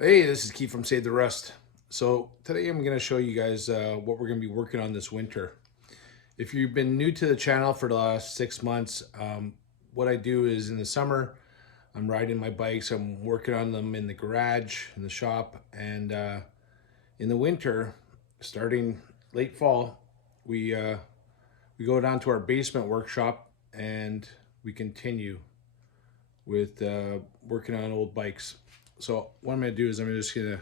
Hey, this is Keith from Save the Rust. So today I'm going to show you guys what we're going to be working on this winter. If you've been new to the channel for the last 6 months, what I do is in the summer, I'm riding my bikes, I'm working on them in the garage, in the shop, and in the winter, starting late fall, we go down to our basement workshop and we continue with working on old bikes. So what I'm going to do is I'm just going to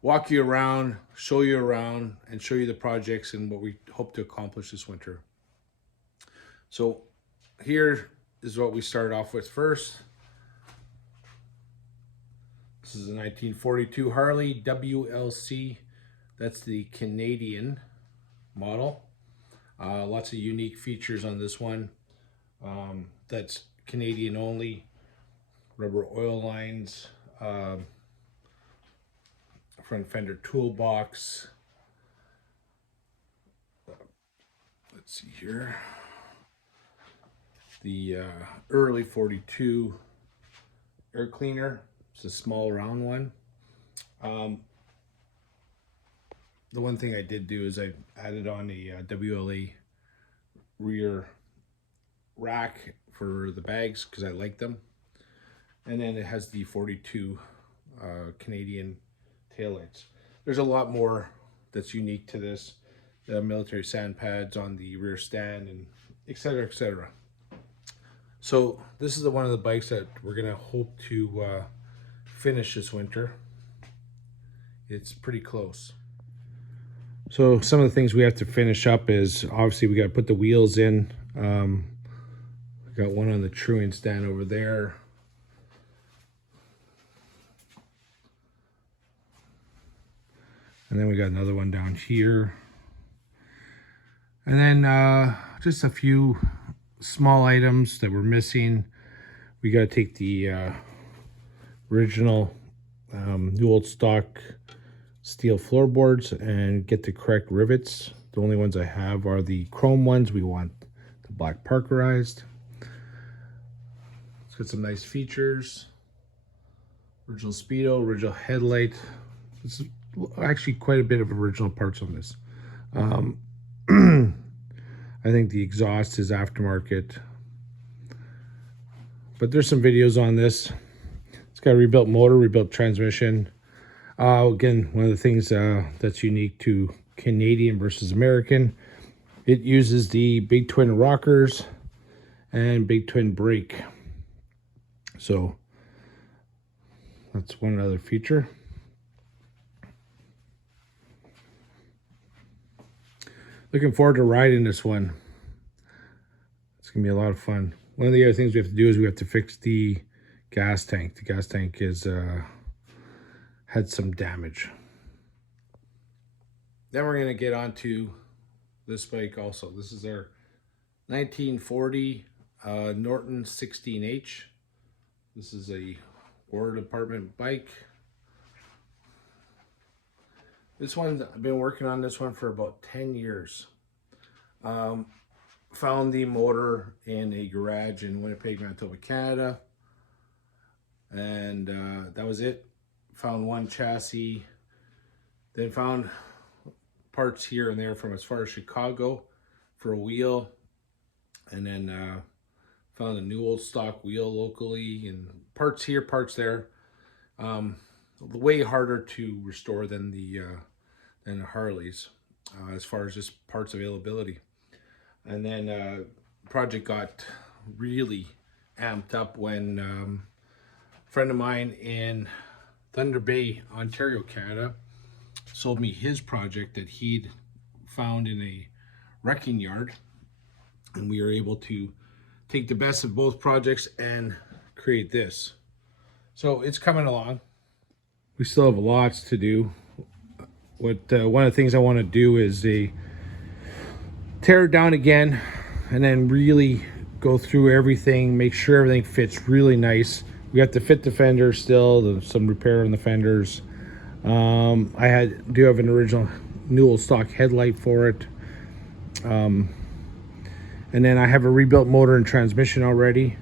walk you around, show you around, and show you the projects and what we hope to accomplish this winter. So here is what we started off with first. This is a 1942 Harley WLC. That's the Canadian model. Lots of unique features on this one. That's Canadian only. Rubber oil lines, front fender toolbox. Let's see here. The early 42 air cleaner. It's a small round one. The one thing I did do is I added on a WLA rear rack for the bags because I like them. And then it has the 42 Canadian taillights. There's a lot more that's unique to this. The military sand pads on the rear stand and etc. etc. So this is one of the bikes that we're gonna hope to finish this winter. It's pretty close. So some of the things we have to finish up is obviously we got to put the wheels in. We got one on the truing stand over there. And then we got another one down here. And then just a few small items that we're missing. We got to take the original new old stock steel floorboards and get the correct rivets. The only ones I have are the chrome ones. We want the black parkerized. It's got some nice features. Original speedo, original headlight. This is actually quite a bit of original parts on this. I think the exhaust is aftermarket, but there's some videos on this. It's got a rebuilt motor, rebuilt transmission. Again, one of the things that's unique to Canadian versus American, it uses the big twin rockers and big twin brake. So that's one other feature. Looking forward to riding this one. It's gonna be a lot of fun. One of the other things we have to do is we have to fix the gas tank. The gas tank is had some damage. Then we're gonna get on to this bike also. This is our 1940 Norton 16H. This is a War Department bike. This one, I've been working on this one for about 10 years. Found the motor in a garage in Winnipeg, Manitoba, Canada. And that was it. Found one chassis. Then found parts here and there from as far as Chicago for a wheel. And then found a new old stock wheel locally and parts here, parts there. Way harder to restore than the Harleys as far as just parts availability. And then project got really amped up when a friend of mine in Thunder Bay, Ontario, Canada sold me his project that he'd found in a wrecking yard, and we were able to take the best of both projects and create this. So it's coming along. We still have lots to do. One of the things I want to do is tear it down again and then really go through everything, make sure everything fits really nice. We have to fit the fenders still, some repair on the fenders. I do have an original new old stock headlight for it. And then I have a rebuilt motor and transmission already.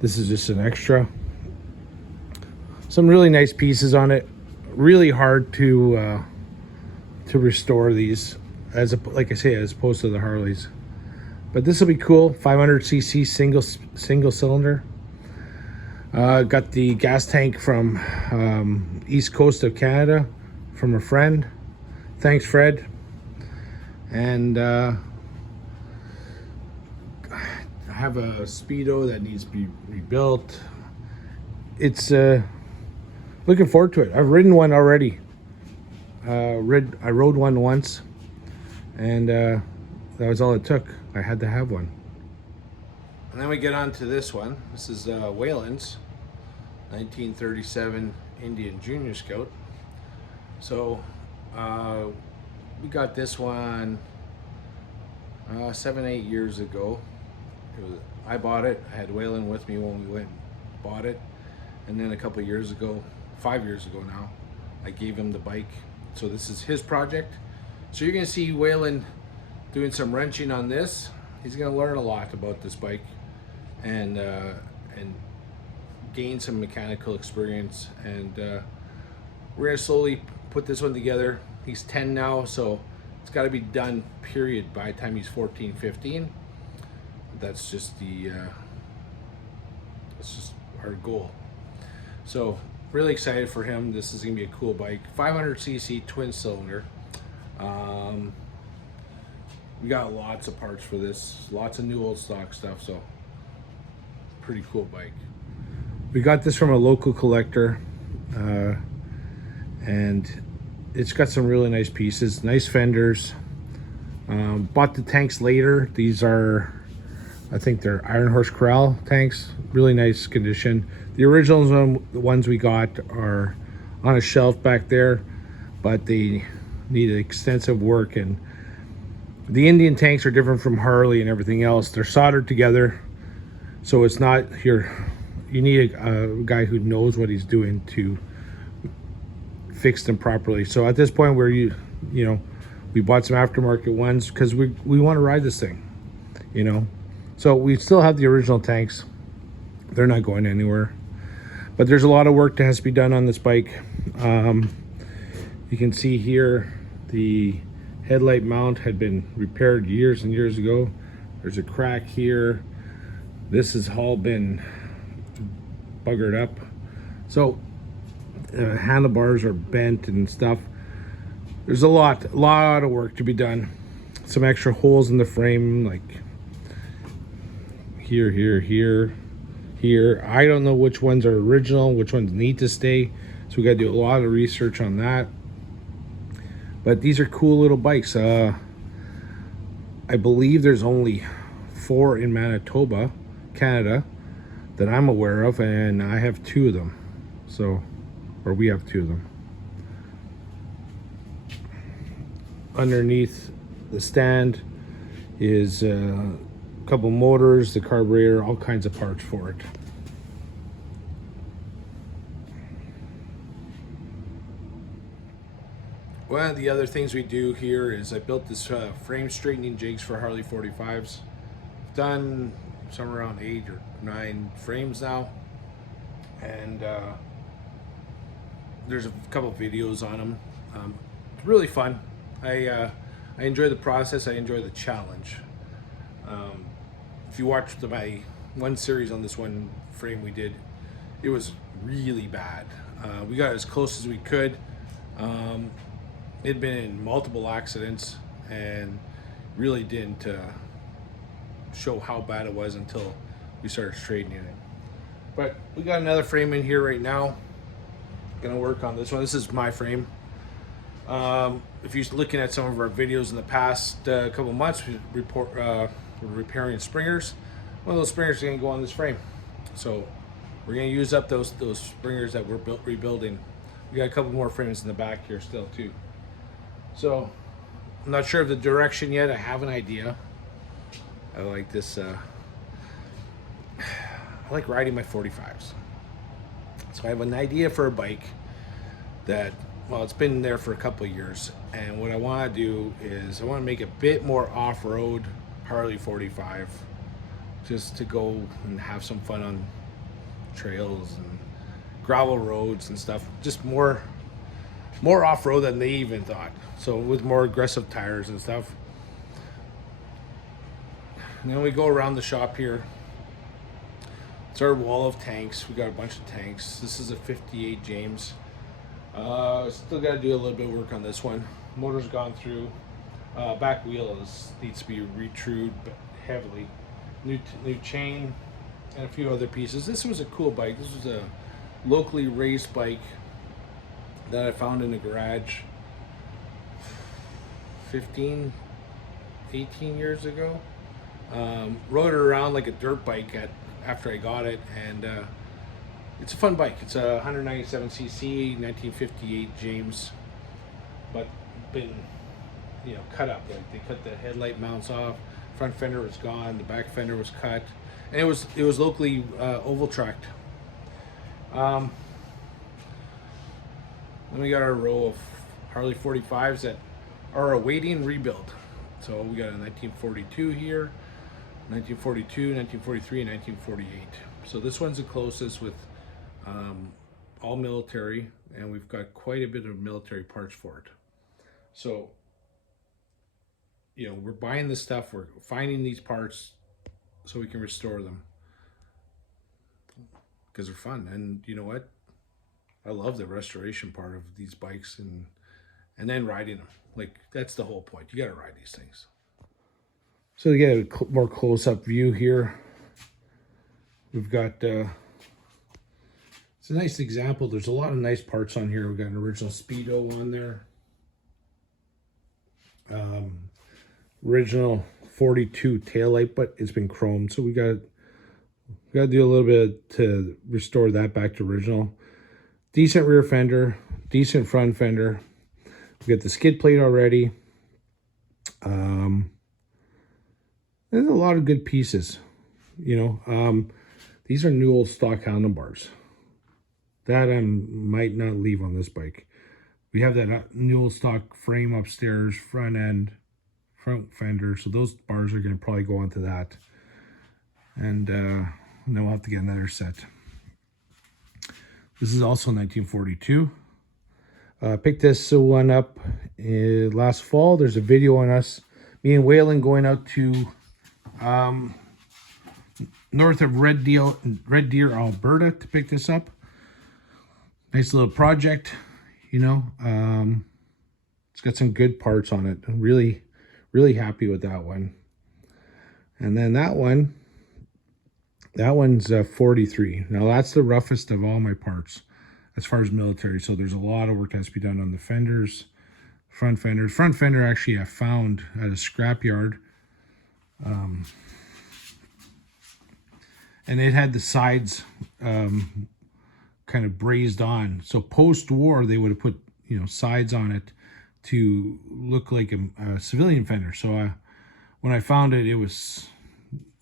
This is just an extra. some really nice pieces on it. Really hard to restore these, like I say, as opposed to the Harleys. But this will be cool. 500cc single cylinder. Got the gas tank from east coast of Canada from a friend. Thanks, Fred. And I have a Speedo that needs to be rebuilt. It's looking forward to it. I've ridden one already. I rode one once, and that was all it took. I had to have one. And then we get on to this one. This is Wayland's 1937 Indian Junior Scout. So we got this one 7-8 years ago. I bought it. I had Wayland with me when we went and bought it. And then a couple of years ago, 5 years ago now, I gave him the bike. So this is his project. So you're gonna see Wayland doing some wrenching on this. He's gonna learn a lot about this bike and gain some mechanical experience. And we're gonna slowly put this one together. He's 10 now, so it's gotta be done, period, by the time he's 14, 15. That's just our goal. So really excited for him. This is gonna be a cool bike. 500cc twin cylinder. We got lots of parts for this, lots of new old stock stuff, so pretty cool bike. We got this from a local collector, and it's got some really nice pieces, nice fenders. Bought the tanks later. These are, I think they're Iron Horse Corral tanks. Really nice condition. The originals, the ones we got, are on a shelf back there, but they need extensive work. And the Indian tanks are different from Harley and everything else. They're soldered together, so it's not here. You need a guy who knows what he's doing to fix them properly. So at this point, where you know, we bought some aftermarket ones because we want to ride this thing, you know. So we still have the original tanks. They're not going anywhere. But there's a lot of work that has to be done on this bike. You can see here the headlight mount had been repaired years and years ago. There's a crack here. This has all been buggered up. So handlebars are bent and stuff. There's a lot of work to be done. Some extra holes in the frame, like here, here. I don't know which ones are original, which ones need to stay. So we got to do a lot of research on that. But these are cool little bikes. I believe there's only 4 in Manitoba, Canada, that I'm aware of, and I have 2 of them. So, or we have 2 of them. Underneath the stand is a couple motors, the carburetor, all kinds of parts for it. One of the other things we do here is I built this frame straightening jigs for Harley 45s. I've done somewhere around 8 or 9 frames now, and there's a couple of videos on them. It's really fun. I enjoy the process. I enjoy the challenge. If you watched my one series on this one frame we did, it was really bad. We got as close as we could. It'd been in multiple accidents and really didn't show how bad it was until we started straightening it. But we got another frame in here right now. Gonna work on this one. This is my frame. If you're looking at some of our videos in the past couple months, we're repairing springers. One of those springers is gonna go on this frame. So we're gonna use up those springers that we're rebuilding. We got a couple more frames in the back here still too. So I'm not sure of the direction yet. I have an idea. I like this. I like riding my 45s. So I have an idea for a bike that, well, it's been there for a couple of years. And what I want to do is I want to make a bit more off-road Harley 45, just to go and have some fun on trails and gravel roads and stuff. Just more off-road than they even thought. So with more aggressive tires and stuff. And then we go around the shop here. It's our wall of tanks. We got a bunch of tanks. This is a 58 James. Still got to do a little bit of work on this one. Motor's gone through. Back wheel needs to be retrued heavily. New chain and a few other pieces. This was a cool bike. This was a locally raced bike that I found in the garage 15, 18 years ago. Rode it around like a dirt bike after I got it, and it's a fun bike. It's a 197cc 1958 James, but been cut up. Like they cut the headlight mounts off. Front fender was gone. The back fender was cut, and it was locally oval tracked. Then we got our row of Harley 45s that are awaiting rebuild. So we got a 1942 here, 1942, 1943, and 1948. So this one's the closest with all military, and we've got quite a bit of military parts for it. So, we're buying this stuff, we're finding these parts so we can restore them. Because they're fun, and you know what? I love the restoration part of these bikes and then riding them. Like, that's the whole point. You got to ride these things. So to get a more close-up view here, we've got, it's a nice example. There's a lot of nice parts on here. We've got an original Speedo on there. Original 42 taillight, but it's been chromed. So we got to do a little bit to restore that back to original. Decent rear fender, decent front fender. We got the skid plate already. There's a lot of good pieces, These are new old stock handlebars. That I might not leave on this bike. We have that new old stock frame upstairs, front fender. So those bars are going to probably go onto that. And then we'll have to get another set. This is also 1942. Picked this one up last fall. There's a video on us, me and Waylon, going out to north of Red Deer, Alberta, to pick this up. Nice little project, It's got some good parts on it. I'm really, really happy with that one. And then that one's 43. Now that's the roughest of all my parts as far as military. So there's a lot of work that has to be done on the fenders, front fenders. Front fender actually I found at a scrapyard. And it had the sides kind of brazed on. So post-war, they would have put, sides on it to look like a civilian fender. So when I found it, it was,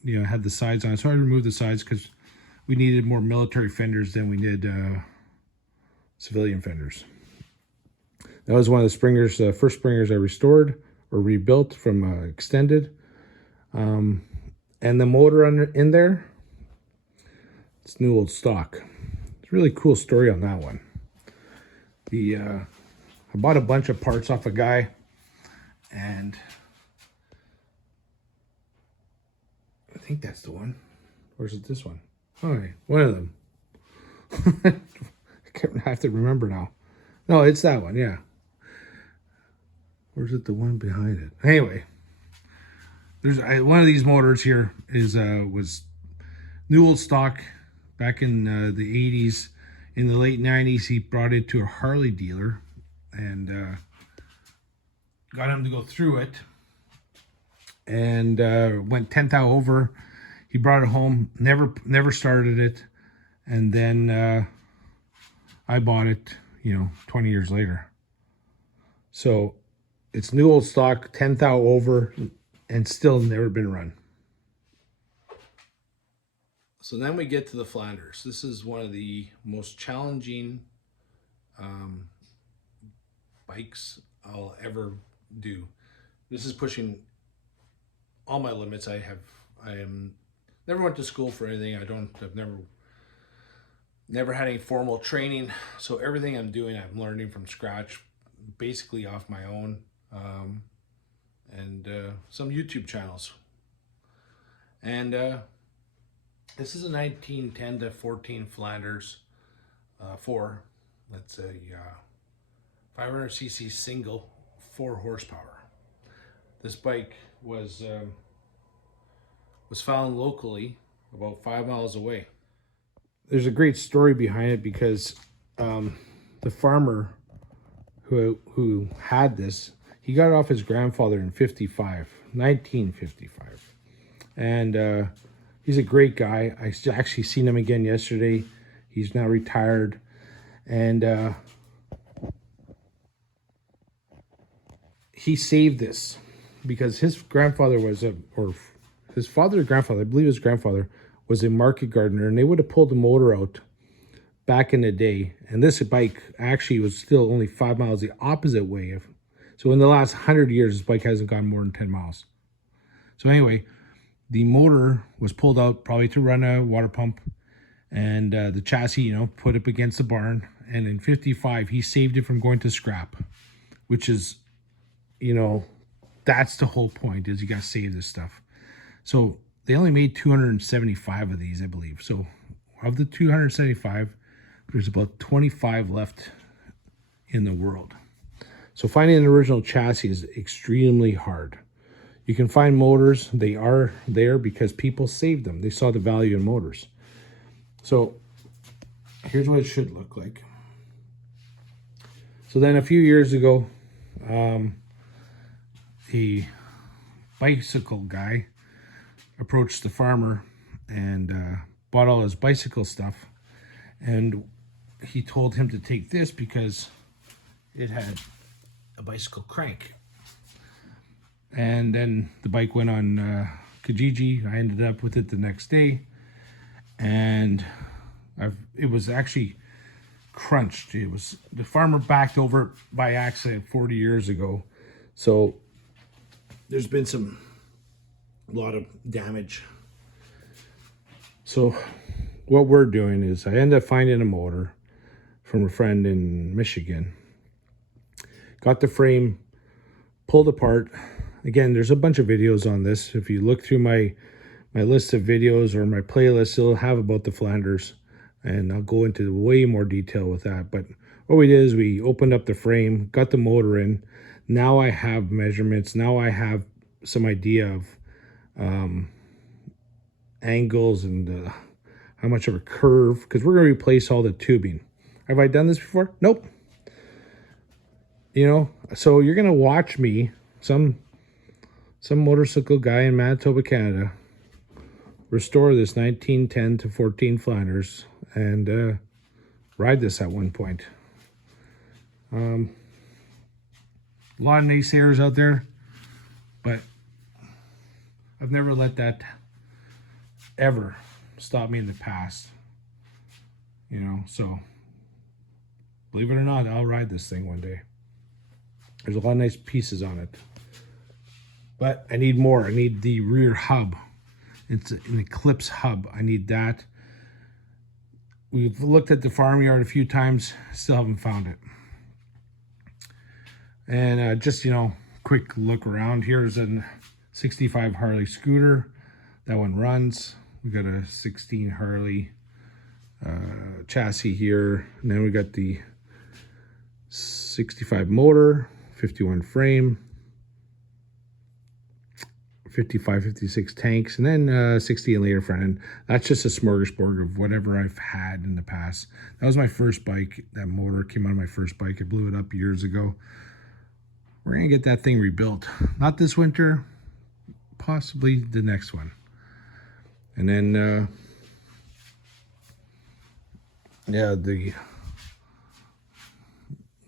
it had the sides on it. So I removed the sides because we needed more military fenders than we did civilian fenders. That was one of the Springers, first Springers I restored or rebuilt from Extended. And the motor in there, it's new old stock. It's a really cool story on that one. I bought a bunch of parts off a guy, and I think that's the one. Or is it this one? All right, one of them. I have to remember now. No, it's that one, yeah. Or is it the one behind it? Anyway, there's one of these motors here was new old stock back in the 80s. In the late 90s, he brought it to a Harley dealer and got him to go through it, and went 10th out over. He brought it home, never started it, and then I bought it, 20 years later. So it's new old stock, 10th out over, and still never been run. So then we get to the Flanders. This is one of the most challenging bikes I'll ever do. This is pushing all my limits. I am never went to school for anything. I've never Never had any formal training, so everything I'm doing, I'm learning from scratch, basically off my own, and some YouTube channels. And this is a 1910 to 14 Flanders 4. That's a 500cc single, 4 horsepower. This bike was found locally about 5 miles away. There's a great story behind it because the farmer who had this, he got it off his grandfather in 1955. And he's a great guy. I actually seen him again yesterday. He's now retired. And he saved this because his grandfather was his father or grandfather, I believe his grandfather, was a market gardener, and they would have pulled the motor out back in the day. And this bike actually was still only 5 miles the opposite way. So in the last 100 years, this bike hasn't gone more than 10 miles. So anyway, the motor was pulled out probably to run a water pump, and the chassis, put up against the barn. And in 55, he saved it from going to scrap, which is, that's the whole point, is you got to save this stuff. So they only made 275 of these, I believe. So of the 275, there's about 25 left in the world. So finding an original chassis is extremely hard. You can find motors. They are there because people saved them. They saw the value in motors. So here's what it should look like. So then a few years ago, a bicycle guy approached the farmer and bought all his bicycle stuff. And he told him to take this because it had a bicycle crank. And then the bike went on Kijiji. I ended up with it the next day. And it was actually crunched. The farmer backed over it by accident 40 years ago. So there's been a lot of damage. So what we're doing is I end up finding a motor from a friend in Michigan. Got the frame pulled apart. Again, there's a bunch of videos on this. If you look through my list of videos or my playlist, it'll have about the Flanders, and I'll go into way more detail with that. But what we did is we opened up the frame, got the motor in. Now I have measurements. Now I have some idea of angles and how much of a curve, because we're going to replace all the tubing. Have I done this before? Nope. So you're going to watch me, some motorcycle guy in Manitoba, Canada, restore this 1910 to 14 Flanders and ride this at one point. A lot of naysayers out there, but I've never let that ever stop me in the past. So believe it or not, I'll ride this thing one day. There's a lot of nice pieces on it. But I need more. I need the rear hub. It's an Eclipse hub. I need that. We've looked at the farmyard a few times. Still haven't found it. And just, quick look around. Here's a 65 Harley scooter. That one runs. We got a 16 Harley chassis here. And then we got the 65 motor, 51 frame, 55, 56 tanks, and then 60 and later front end. That's just a smorgasbord of whatever I've had in the past. That was my first bike. That motor came out of my first bike. I blew it up years ago. We're going to get that thing rebuilt. Not this winter, possibly the next one. And then, the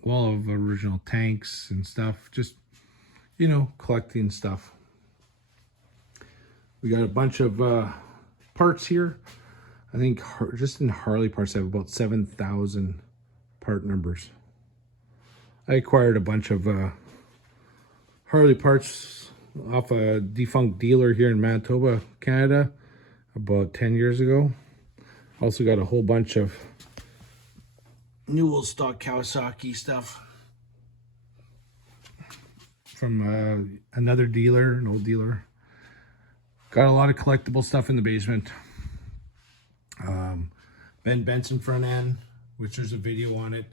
wall of original tanks and stuff. Just, collecting stuff. We got a bunch of parts here. I think just in Harley parts, I have about 7,000 part numbers. I acquired a bunch of Harley parts off a defunct dealer here in Manitoba, Canada, about 10 years ago. Also got a whole bunch of Newell stock Kawasaki stuff from another dealer, an old dealer. Got a lot of collectible stuff in the basement. Ben Benson front end, which there's a video on it.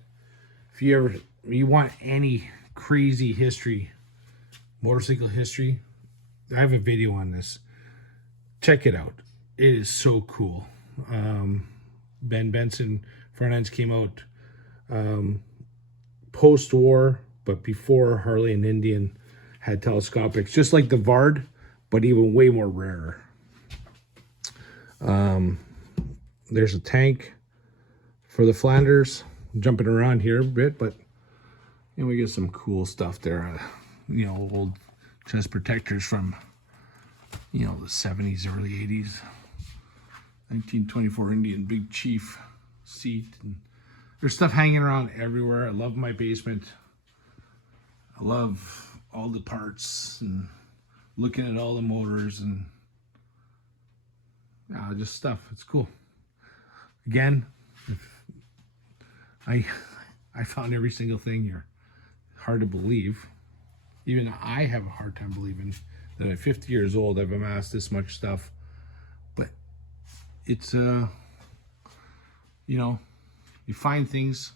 If you want any crazy history, motorcycle history, I have a video on this. Check it out. It is so cool. Ben Benson front ends came out post-war, but before Harley and Indian had telescopics, just like the Vard, but even way more rare. There's a tank for the Flanders. I'm jumping around here a bit, but you know, we get some cool stuff there. You know, old chest protectors from, you know, the 70s, early 80s. 1924 Indian Big Chief seat. And there's stuff hanging around everywhere. I love my basement. I love all the parts and looking at all the motors and just stuff. It's cool. Again, I found every single thing here. Hard to believe. Even I have a hard time believing that at 50 years old I've amassed this much stuff. But it's you know, you find things,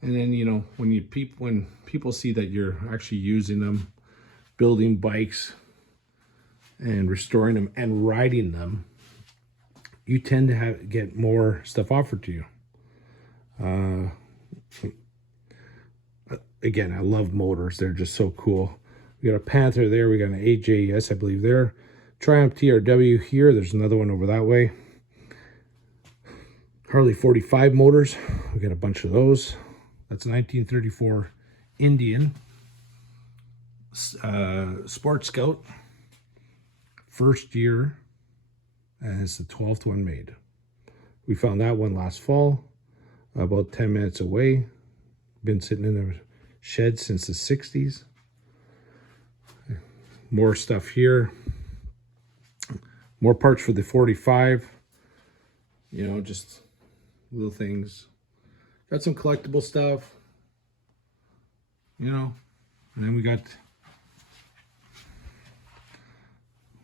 and then, you know, when people see that you're actually using them, building bikes and restoring them and riding them, you tend to get more stuff offered to you. Again, I love motors. They're just so cool. We got a Panther there. We got an AJS, I believe, there. Triumph TRW here. There's another one over that way. Harley 45 motors. We got a bunch of those. That's 1934 Indian. Sport Scout. First year. And it's the 12th one made. We found that one last fall. About 10 minutes away. Been sitting in the shed since the 60s. More stuff here. More parts for the 45. You know, just little things. Got some collectible stuff. You know. And then we got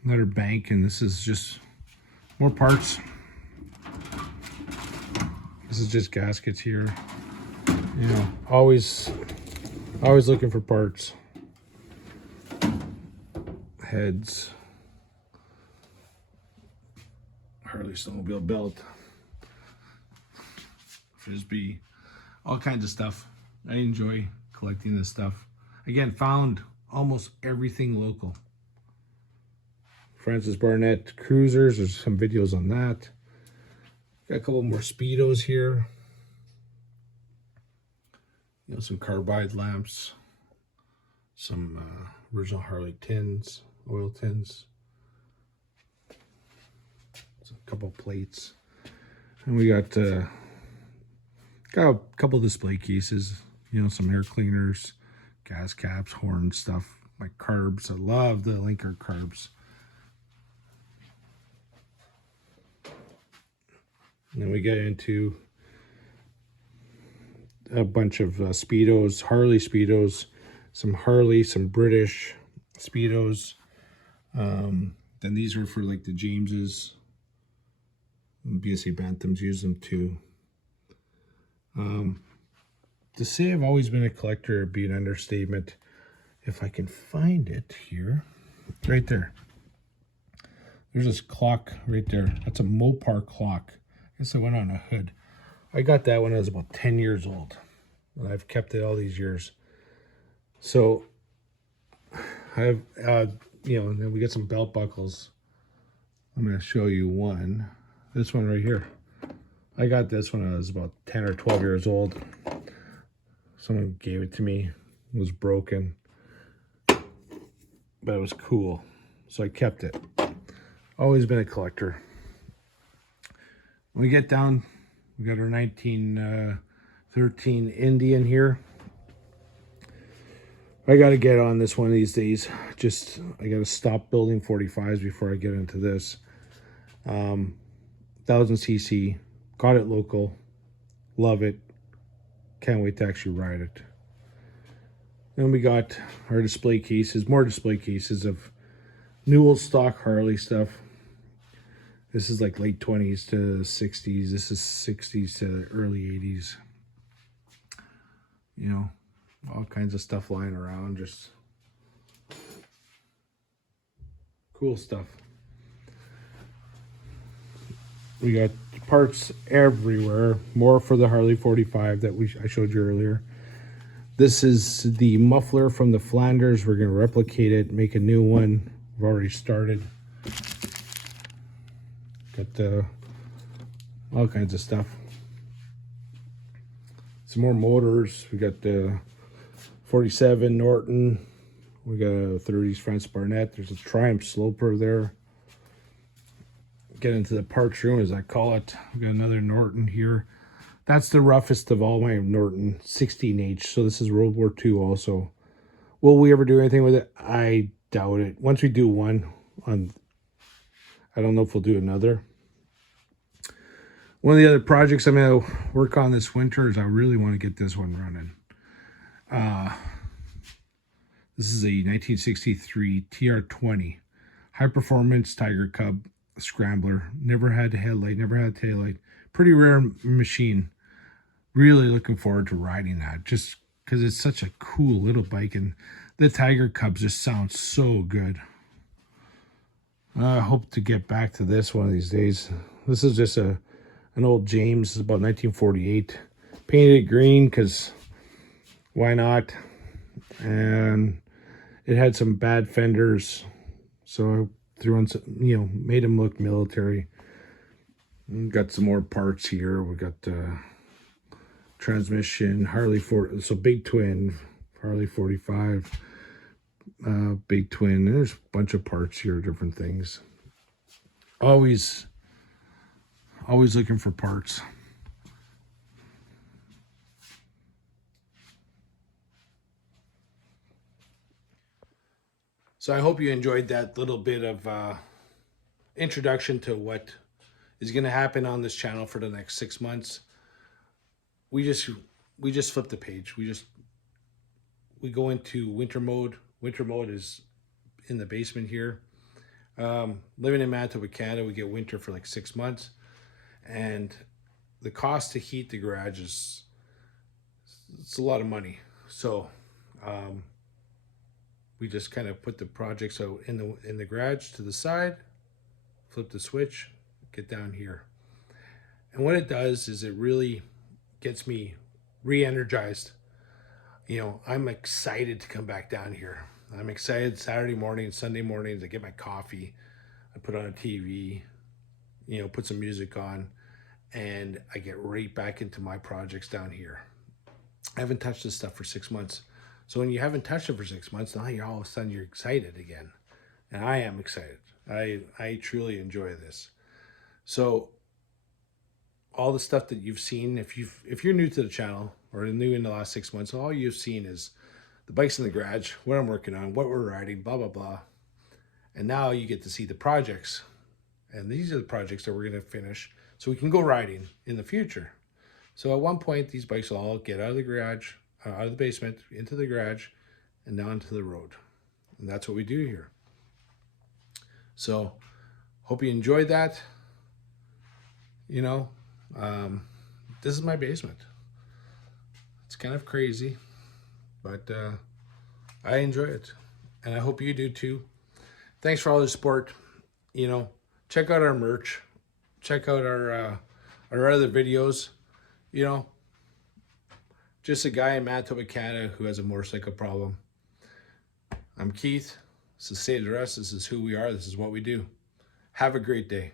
another bank, and this is just more parts. This is just gaskets here. You know, always looking for parts. Heads. Harley snowmobile belt. Frisbee. All kinds of stuff. I enjoy collecting this stuff. Again, found almost everything local. Francis Barnett cruisers. There's some videos on that. Got a couple more Speedos here. You know, some carbide lamps. Some original Harley tins, oil tins. A couple plates. And we got a couple display cases. You know, some air cleaners, gas caps, horn stuff. My carbs. I love the Linker carbs. And then we get into a bunch of Speedos, Harley Speedos, some Harley, some British Speedos. Then these were for like the Jameses. BSA Banthams use them too. To say I've always been a collector would be an understatement. If I can find it here, right there. There's this clock right there. That's a Mopar clock. I guess I went on a hood. I got that when I was about 10 years old. And I've kept it all these years. So, I have, you know, and then we got some belt buckles. I'm going to show you one. This one right here. I got this when I was about 10 or 12 years old. Someone gave it to me. It was broken. But it was cool. So I kept it. Always been a collector. When we get down, we got our 1913 Indian here. I got to get on this one of these days. Just, I got to stop building 45s before I get into this. 1000cc. Got it local. Love it. can't wait to actually ride it. Then we got our display cases, more display cases of new old stock Harley stuff. This is like late 20s to 60s. This is 60s to early 80s. You know, all kinds of stuff lying around, just cool stuff. We got parts everywhere. More for the Harley 45 that I showed you earlier. This is the muffler from the Flanders. We're going to replicate it, make a new one. We've already started. Got all kinds of stuff. Some more motors. We got the 47 Norton. We got a 30s France Barnett. There's a Triumph Sloper there. Get into the parts room, as I call it. We got another Norton here. That's the roughest of all my Norton 16H. So this is World War II also. Will we ever do anything with it? I doubt it. Once we do one, I don't know if we'll do another. One of the other projects I'm going to work on this winter is I really want to get this one running. This is a 1963 TR20 high performance Tiger Cub scrambler. Never had a headlight, never had a taillight. Pretty rare machine. Really looking forward to riding that, just because it's such a cool little bike, and the Tiger Cubs just sound so good. I hope to get back to this one of these days. This is just an old James. It's about 1948. Painted it green because why not? And it had some bad fenders, so I threw in some, made them look military. Got some more parts here. We got transmission, Harley so big twin, Harley 45, big twin. There's a bunch of parts here, different things. Always looking for parts. So I hope you enjoyed that little bit of introduction to what is going to happen on this channel for the next 6 months. We just flip the page. We go into winter mode. Winter mode is in the basement here. Living in Manitoba, Canada, we get winter for like 6 months, and the cost to heat the garage it's a lot of money. So we just kind of put the projects out in the garage to the side, flip the switch, get down here. And what it does is it really gets me re-energized. I'm excited to come back down here. I'm excited Saturday morning, Sunday mornings. I get my coffee, I put on a TV, put some music on, and I get right back into my projects down here. I haven't touched this stuff for 6 months. So when you haven't touched it for 6 months, now all of a sudden you're excited again. And I am excited. I truly enjoy this. So all the stuff that you've seen, if you're new to the channel or new in the last 6 months, all you've seen is the bikes in the garage, what I'm working on, what we're riding, blah, blah, blah. And now you get to see the projects. And these are the projects that we're going to finish so we can go riding in the future. So at one point, these bikes will all get out of the garage, out of the basement, into the garage, and down to the road. And that's what we do here. So hope you enjoyed that. This is my basement. It's kind of crazy, but I enjoy it, and I hope you do too. Thanks for all the support. Check out our merch, check out our other videos. Just a guy in Manitoba, Canada who has a motorcycle problem. I'm Keith. This is State of the Rest. This is who we are. This is what we do. Have a great day.